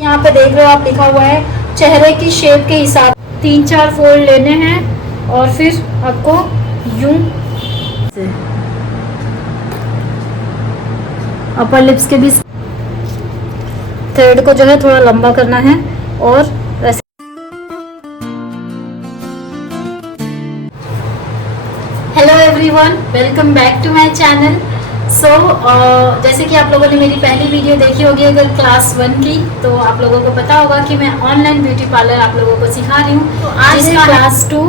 यहाँ पे देख रहे हो आप, लिखा हुआ है चेहरे की शेप के हिसाब 3-4 फोल्ड लेने हैं और फिर आपको यूं अपर लिप्स के भी थ्रेड को जो है थोड़ा लंबा करना है और ऐसे। Hello everyone, welcome back to my channel. जैसे कि आप लोगों ने मेरी पहली वीडियो देखी होगी अगर क्लास 1 की, तो आप लोगों को पता होगा कि मैं ऑनलाइन ब्यूटी पार्लर आप लोगों को सिखा रही हूँ। तो आज है क्लास 2।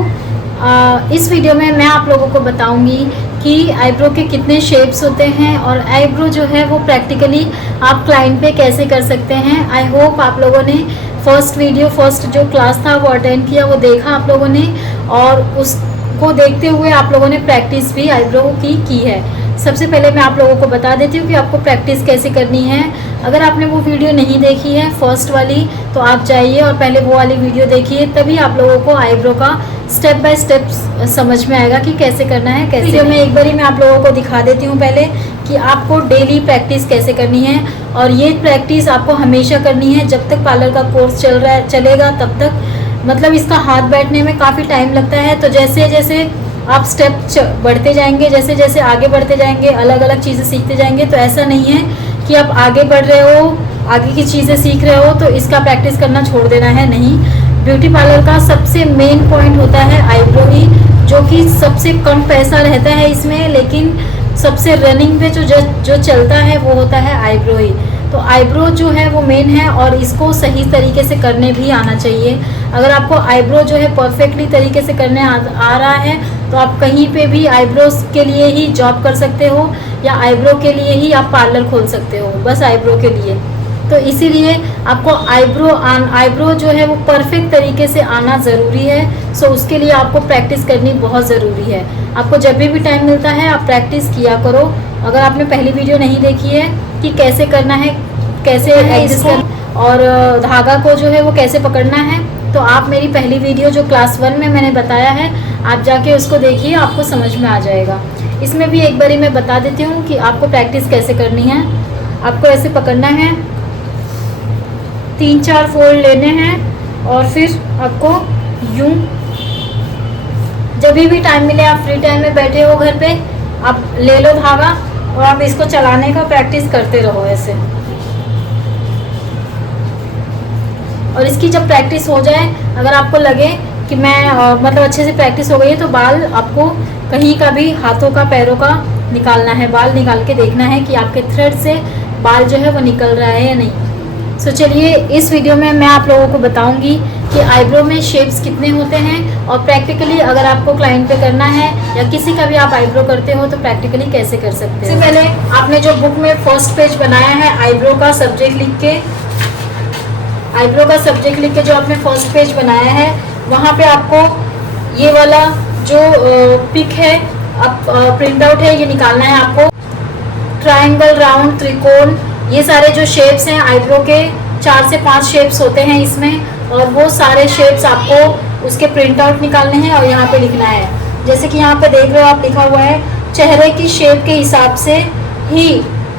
इस वीडियो में मैं आप लोगों को बताऊंगी कि आईब्रो के कितने शेप्स होते हैं और आईब्रो जो है वो प्रैक्टिकली आप क्लाइंट पे कैसे कर सकते हैं। आई होप आप लोगों ने फर्स्ट जो क्लास था वो अटेंड किया, वो देखा आप लोगों ने, और उसको देखते हुए आप लोगों ने प्रैक्टिस भी आईब्रो की है। सबसे पहले मैं आप लोगों को बता देती हूँ कि आपको प्रैक्टिस कैसे करनी है। अगर आपने वो वीडियो नहीं देखी है फर्स्ट वाली, तो आप जाइए और पहले वो वाली वीडियो देखिए, तभी आप लोगों को आईब्रो का स्टेप बाय स्टेप समझ में आएगा कि कैसे करना है। कैसे मैं एक बारी मैं आप लोगों को दिखा देती हूँ पहले कि आपको डेली प्रैक्टिस कैसे करनी है, और ये प्रैक्टिस आपको हमेशा करनी है जब तक पार्लर का कोर्स चलेगा तब तक। मतलब इसका हाथ बैठने में काफ़ी टाइम लगता है। तो जैसे जैसे आप स्टेप बढ़ते जाएंगे, जैसे जैसे आगे बढ़ते जाएंगे, अलग अलग चीज़ें सीखते जाएंगे, तो ऐसा नहीं है कि आप आगे बढ़ रहे हो, आगे की चीज़ें सीख रहे हो तो इसका प्रैक्टिस करना छोड़ देना है। नहीं, ब्यूटी पार्लर का सबसे मेन पॉइंट होता है आईब्रो ही, जो कि सबसे कम पैसा रहता है इसमें, लेकिन सबसे रनिंग पे जो चलता है वो होता है आईब्रो ही। तो आईब्रो जो है वो मेन है और इसको सही तरीके से करने भी आना चाहिए। अगर आपको आईब्रो जो है परफेक्टली तरीके से करने आ रहा है तो आप कहीं पे भी आईब्रोज के लिए ही जॉब कर सकते हो या आईब्रो के लिए ही आप पार्लर खोल सकते हो, बस आईब्रो के लिए। तो इसीलिए आपको आईब्रो जो है वो परफेक्ट तरीके से आना ज़रूरी है। सो उसके लिए आपको प्रैक्टिस करनी बहुत ज़रूरी है। आपको जब भी टाइम मिलता है आप प्रैक्टिस किया करो। अगर आपने पहली वीडियो नहीं देखी है कि कैसे करना है, कैसे एडजस्ट करना और धागा को जो है वो कैसे पकड़ना है, तो आप मेरी पहली वीडियो जो क्लास 1 में मैंने बताया है, आप जाके उसको देखिए, आपको समझ में आ जाएगा। इसमें भी एक बारी मैं बता देती हूँ कि आपको प्रैक्टिस कैसे करनी है। आपको ऐसे पकड़ना है, 3-4 फोल्ड लेने हैं और फिर आपको यूं, जब भी टाइम मिले, आप फ्री टाइम में बैठे हो घर पे, आप ले लो धागा और आप इसको चलाने का प्रैक्टिस करते रहो ऐसे। और इसकी जब प्रैक्टिस हो जाए, अगर आपको लगे कि मैं मतलब अच्छे से प्रैक्टिस हो गई है, तो बाल आपको कहीं का भी हाथों का पैरों का निकालना है। बाल निकाल के देखना है कि आपके थ्रेड से बाल जो है वो निकल रहा है या नहीं। सो चलिए, इस वीडियो में मैं आप लोगों को बताऊंगी कि आईब्रो में शेप्स कितने होते हैं और प्रैक्टिकली अगर आपको क्लाइंट पे करना है या किसी का भी आप आईब्रो करते हो तो प्रैक्टिकली कैसे कर सकते हैं। सबसे पहले आपने जो बुक में फर्स्ट पेज बनाया है आईब्रो का सब्जेक्ट लिख के, जो आपने फर्स्ट पेज बनाया है, वहाँ पे आपको ये वाला जो पिक है, प्रिंट आउट है, ये निकालना है आपको। ट्रायंगल, राउंड, त्रिकोण, ये सारे जो शेप्स हैं आईब्रो के, 4 से 5 शेप्स होते हैं इसमें, और वो सारे शेप्स आपको उसके प्रिंट आउट निकालने हैं और यहाँ पे लिखना है। जैसे कि यहाँ पे देख रहे हो आप, लिखा हुआ है चेहरे की शेप के हिसाब से ही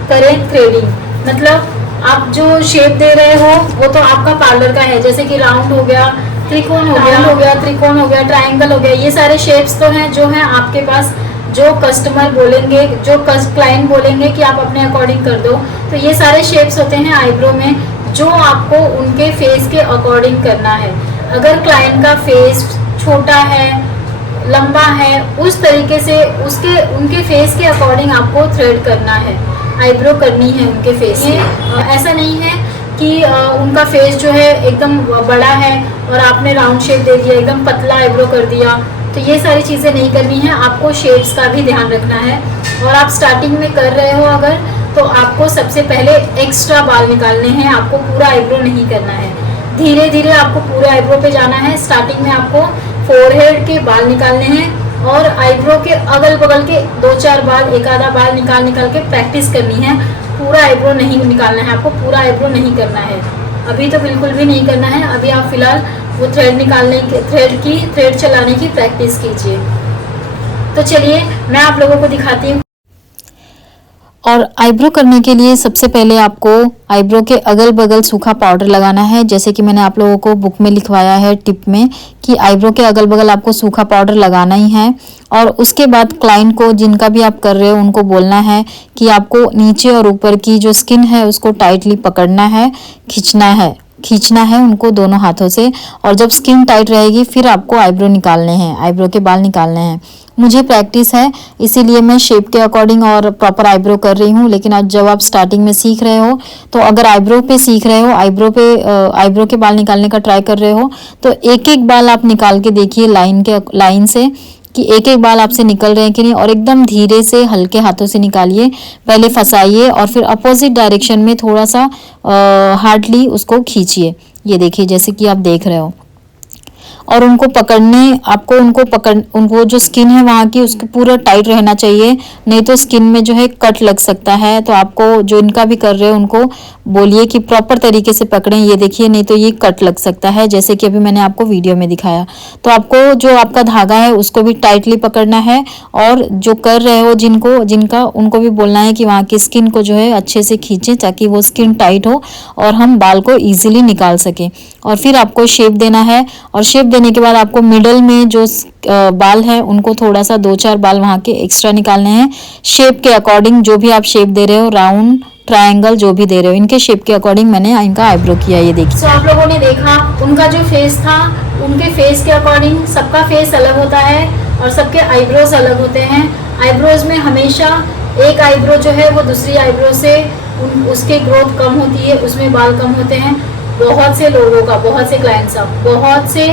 करें थ्रेडिंग। मतलब आप जो शेप दे रहे हो वो तो आपका पार्लर का है, जैसे कि राउंड हो गया, त्रिकोण हो गया, ट्रायंगल हो गया, ये सारे शेप्स तो हैं जो हैं आपके पास, जो कस्टमर बोलेंगे, जो क्लाइंट बोलेंगे कि आप अपने अकॉर्डिंग कर दो। तो ये सारे शेप्स होते हैं आईब्रो में, जो आपको उनके फेस के अकॉर्डिंग करना है। अगर क्लाइंट का फेस छोटा है, लंबा है, उस तरीके से उनके फेस के अकॉर्डिंग आपको थ्रेड करना है, आईब्रो करनी है उनके फेस की। ऐसा नहीं है कि उनका फेस जो है एकदम बड़ा है और आपने राउंड शेप दे दिया, एकदम पतला आईब्रो कर दिया, तो ये सारी चीज़ें नहीं करनी है। आपको शेप्स का भी ध्यान रखना है। और आप स्टार्टिंग में कर रहे हो अगर, तो आपको सबसे पहले एक्स्ट्रा बाल निकालने हैं, आपको पूरा आईब्रो नहीं करना है। धीरे धीरे आपको पूरे आईब्रो पे जाना है। स्टार्टिंग में आपको फोरहेड के बाल निकालने हैं और आईब्रो के अगल बगल के 2-4 बाल, एक आधा बाल निकाल के प्रैक्टिस करनी है। पूरा आईब्रो नहीं निकालना है, आपको पूरा आईब्रो नहीं करना है, अभी तो बिल्कुल भी नहीं करना है। अभी आप फिलहाल वो थ्रेड चलाने की प्रैक्टिस कीजिए। तो चलिए मैं आप लोगों को दिखाती हूँ। और आईब्रो करने के लिए सबसे पहले आपको आईब्रो के अगल बगल सूखा पाउडर लगाना है। जैसे कि मैंने आप लोगों को बुक में लिखवाया है टिप में कि आईब्रो के अगल बगल आपको सूखा पाउडर लगाना ही है। और उसके बाद क्लाइंट को, जिनका भी आप कर रहे हो, उनको बोलना है कि आपको नीचे और ऊपर की जो स्किन है उसको टाइटली पकड़ना है, खींचना है उनको दोनों हाथों से। और जब स्किन टाइट रहेगी फिर आपको आईब्रो निकालने हैं, आईब्रो के बाल निकालने हैं। मुझे प्रैक्टिस है इसीलिए मैं शेप के अकॉर्डिंग और प्रॉपर आईब्रो कर रही हूँ। लेकिन आज जब आप स्टार्टिंग में सीख रहे हो, तो अगर आईब्रो पे सीख रहे हो, आईब्रो के बाल निकालने का ट्राई कर रहे हो, तो एक एक बाल आप निकाल के देखिए लाइन से कि एक एक बाल आपसे निकल रहे हैं कि नहीं। और एकदम धीरे से हल्के हाथों से निकालिए, पहले फंसाइए और फिर अपोजिट डायरेक्शन में थोड़ा सा हार्डली उसको खींचिए। ये देखिए जैसे कि आप देख रहे हो। और उनको जो स्किन है वहाँ की, उसको पूरा टाइट रहना चाहिए, नहीं तो स्किन में जो है कट लग सकता है। तो आपको जो इनका भी कर रहे हो उनको बोलिए कि प्रॉपर तरीके से पकड़ें। ये देखिए, नहीं तो ये कट लग सकता है, जैसे कि अभी मैंने आपको वीडियो में दिखाया। तो आपको जो आपका धागा है उसको भी टाइटली पकड़ना है। और जो कर रहे हो जिनका उनको भी बोलना है कि वहाँ की स्किन को जो है अच्छे से खींचें, ताकि वो स्किन टाइट हो और हम बाल को ईजिली निकाल सकें। और फिर आपको शेप देना है। और शेप देने के बाद आपको मिडल में जो बाल है उनको थोड़ा सा 2-4 बाल वहाँ के एक्स्ट्रा निकालने हैं। शेप के अकॉर्डिंग जो भी आप शेप दे रहे हो, राउंड, ट्रायंगल, जो भी दे रहे हो, इनके शेप के अकॉर्डिंग मैंने इनका आईब्रो किया। ये देखिए। तो आप लोगों ने देखा उनका जो फेस था, उनके फेस के अकॉर्डिंग सबका फेस अलग होता है और सबके आईब्रोज अलग होते हैं। आईब्रोज में हमेशा एक आईब्रो जो है वो दूसरी आईब्रो से उसकी ग्रोथ कम होती है, उसमें बाल कम होते हैं। बहुत से लोगों का, बहुत से क्लाइंट्स का, बहुत से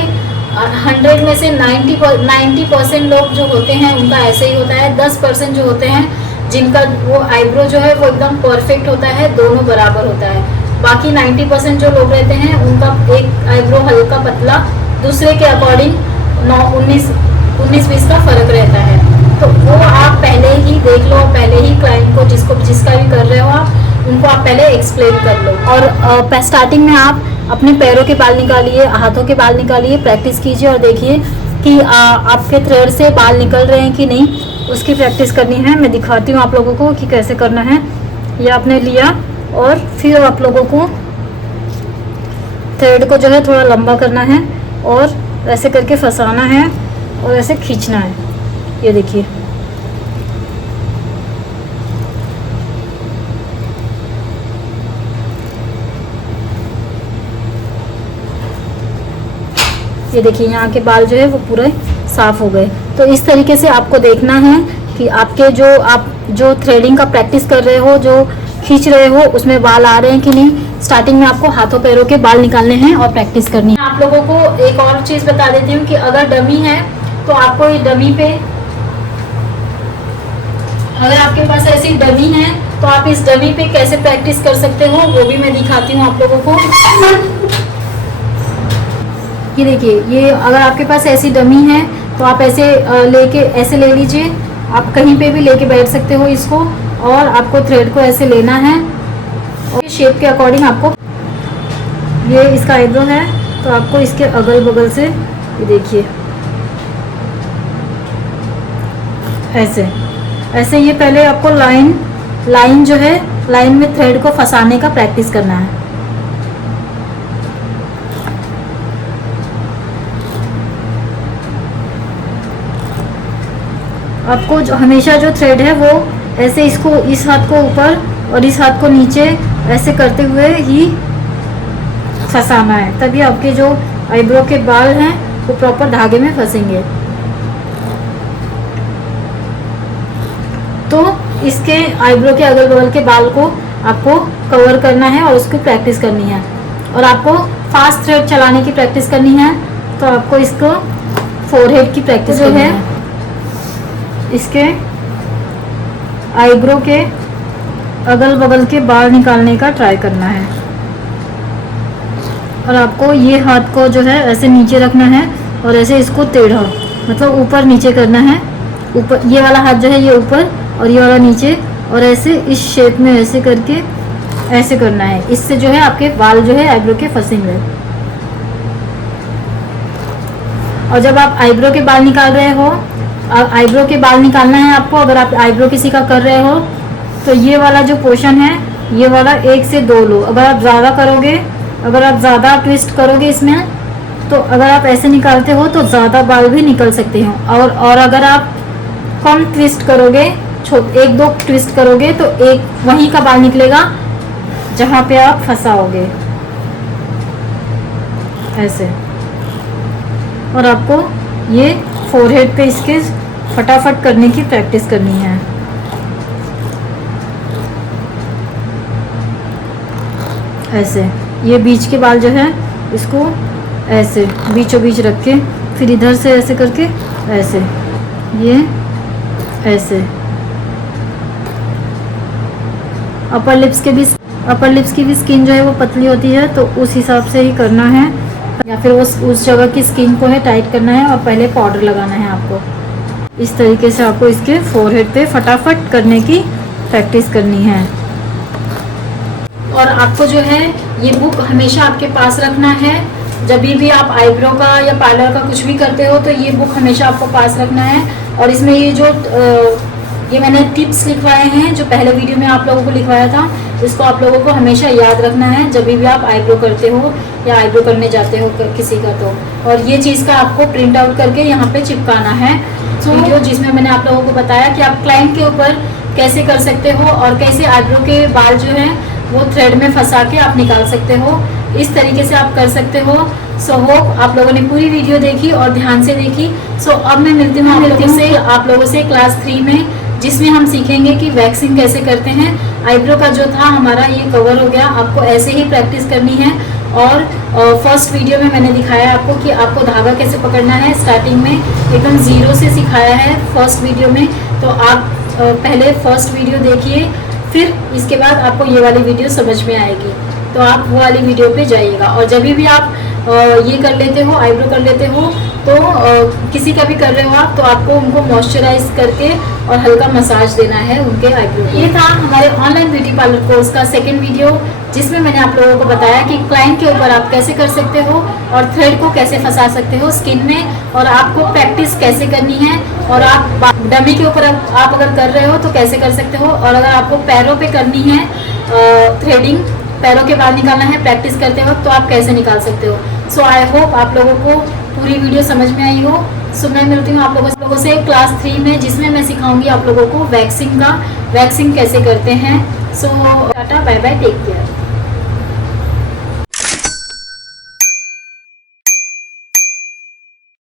100 में से 90% लोग जो होते हैं उनका ऐसे ही होता है। 10% जो होते हैं जिनका वो आईब्रो जो है वो एकदम परफेक्ट होता है, दोनों बराबर होता है। बाकी 90% जो लोग रहते हैं उनका एक आईब्रो हल्का पतला, दूसरे के अकॉर्डिंग 19-20 का फर्क रहता है। तो वो आप पहले ही देख लो, पहले ही क्लाइंट को जिसका भी कर रहे हो आप, उनको आप पहले एक्सप्लेन कर लो। और स्टार्टिंग में आप अपने पैरों के बाल निकालिए, हाथों के बाल निकालिए, प्रैक्टिस कीजिए और देखिए कि आपके थ्रेड से बाल निकल रहे हैं कि नहीं, उसकी प्रैक्टिस करनी है। मैं दिखाती हूँ आप लोगों को कि कैसे करना है। ये आपने लिया और फिर आप लोगों को थ्रेड को जो है थोड़ा लंबा करना है और ऐसे करके फंसाना है और ऐसे खींचना है। ये देखिए, ये देखिए यहाँ के बाल जो है वो पूरे साफ हो गए। तो इस तरीके से आपको देखना है कि आपके आप जो थ्रेडिंग का प्रैक्टिस कर रहे हो, जो खींच रहे हो, उसमें बाल आ रहे हैं कि नहीं। स्टार्टिंग में आपको हाथों पैरों के बाल निकालने हैं और प्रैक्टिस करनी है। आप लोगों को एक और चीज़ बता देती हूँ कि अगर डमी है तो आपको ये डमी पे, अगर आपके पास ऐसी डमी है तो आप इस डमी पे कैसे प्रैक्टिस कर सकते हो वो भी मैं दिखाती हूँ आप लोगों को। ये देखिए, ये अगर आपके पास ऐसी डमी है तो आप ऐसे ऐसे ले लीजिए। आप कहीं पे भी लेके बैठ सकते हो इसको। और आपको थ्रेड को ऐसे लेना है और शेप के अकॉर्डिंग आपको, ये इसका आईब्रो है तो आपको इसके अगल बगल से, ये देखिए ऐसे ये पहले आपको लाइन जो है, लाइन में थ्रेड को फंसाने का प्रैक्टिस करना है। आपको हमेशा जो थ्रेड है वो ऐसे इसको, इस हाथ को ऊपर और इस हाथ को नीचे ऐसे करते हुए ही फंसाना है, तभी आपके जो आईब्रो के बाल हैं वो प्रॉपर धागे में फंसेंगे। तो इसके आईब्रो के अगल बगल के बाल को आपको कवर करना है और उसकी प्रैक्टिस करनी है। और आपको फास्ट थ्रेड चलाने की प्रैक्टिस करनी है। तो आपको इसको फोरहेड की प्रैक्टिस जो है, इसके आईब्रो के अगल बगल के बाल निकालने का ट्राई करना है। और आपको ये हाथ को जो है ऐसे नीचे रखना है और ऐसे इसको टेढ़ा, मतलब ऊपर नीचे करना है। ऊपर ये वाला हाथ जो है ये ऊपर और ये वाला नीचे, और ऐसे इस शेप में ऐसे करके ऐसे करना है। इससे जो है आपके बाल जो है आईब्रो के फंसेंगे। और जब आप आईब्रो के बाल निकाल रहे हो, आईब्रो के बाल निकालना है आपको, अगर आप आईब्रो किसी का कर रहे हो तो ये वाला जो पोर्शन है, ये वाला 1 से 2 लो। अगर आप ज़्यादा करोगे, अगर आप ज़्यादा ट्विस्ट करोगे इसमें, तो अगर आप ऐसे निकालते हो तो ज़्यादा बाल भी निकल सकते हो। और अगर आप कम ट्विस्ट करोगे, 1-2 ट्विस्ट करोगे, तो एक वहीं का बाल निकलेगा जहाँ पे आप फंसाओगे ऐसे। और आपको ये फोरहेड पे इसके फटाफट करने की प्रैक्टिस करनी है। ऐसे ये बीच के बाल जो है इसको ऐसे बीचों बीच रख के, फिर इधर से ऐसे करके ऐसे, ये ऐसे। अपर लिप्स की भी स्किन जो है वो पतली होती है, तो उस हिसाब से ही करना है, या फिर उस जगह की स्किन को है टाइट करना है और पहले पाउडर लगाना है आपको। इस तरीके से आपको इसके फोरहेड पे फटाफट करने की प्रैक्टिस करनी है। और आपको जो है ये बुक हमेशा आपके पास रखना है। जब भी आप आईब्रो का या पार्लर का कुछ भी करते हो तो ये बुक हमेशा आपको पास रखना है। और इसमें ये मैंने टिप्स लिखवाए हैं जो पहले वीडियो में आप लोगों को लिखवाया था, इसको आप लोगों को हमेशा याद रखना है जब भी आप आईब्रो करते हो या आईब्रो करने जाते हो किसी का। तो और ये चीज़ का आपको प्रिंट आउट करके यहाँ पे चिपकाना है वीडियो, जिसमें मैंने आप लोगों को बताया कि आप क्लाइंट के ऊपर कैसे कर सकते हो और कैसे आईब्रो के बाल जो हैं वो थ्रेड में फंसा के आप निकाल सकते हो। इस तरीके से आप कर सकते हो। सो होप आप लोगों ने पूरी वीडियो देखी और ध्यान से देखी। सो अब मैं मिलती हूँ आप लोगों से क्लास 3 में, जिसमें हम सीखेंगे कि वैक्सिंग कैसे करते हैं। आईब्रो का जो था हमारा ये कवर हो गया। आपको ऐसे ही प्रैक्टिस करनी है। और फर्स्ट वीडियो में मैंने दिखाया आपको कि आपको धागा कैसे पकड़ना है। स्टार्टिंग में एकदम ज़ीरो से सिखाया है फर्स्ट वीडियो में। तो आप पहले फर्स्ट वीडियो देखिए, फिर इसके बाद आपको ये वाली वीडियो समझ में आएगी, तो आप वो वाली वीडियो पे जाइएगा। और जब भी आप ये कर लेते हो, आईब्रो कर लेते हो, तो किसी का भी कर रहे हो आप, तो आपको उनको मॉइस्चराइज करके और हल्का मसाज देना है उनके आईब्रो को। ये था हमारे ऑनलाइन ब्यूटी पार्लर कोर्स का सेकंड वीडियो, जिसमें मैंने आप लोगों को बताया कि क्लाइंट के ऊपर आप कैसे कर सकते हो और थ्रेड को कैसे फंसा सकते हो स्किन में, और आपको प्रैक्टिस कैसे करनी है। और आप डमी के ऊपर आप अगर कर रहे हो तो कैसे कर सकते हो। और अगर आपको पैरों पे करनी है थ्रेडिंग, पैरों के बाल निकालना है प्रैक्टिस करते हो, तो आप कैसे निकाल सकते हो। सो आई होप आप लोगों को पूरी वीडियो समझ में आई हो। सो मैं मिलती हूँ आप लोगों से क्लास 3 में, जिसमें मैं सिखाऊंगी आप लोगों को वैक्सिंग कैसे करते हैं। So tata bye bye, take care.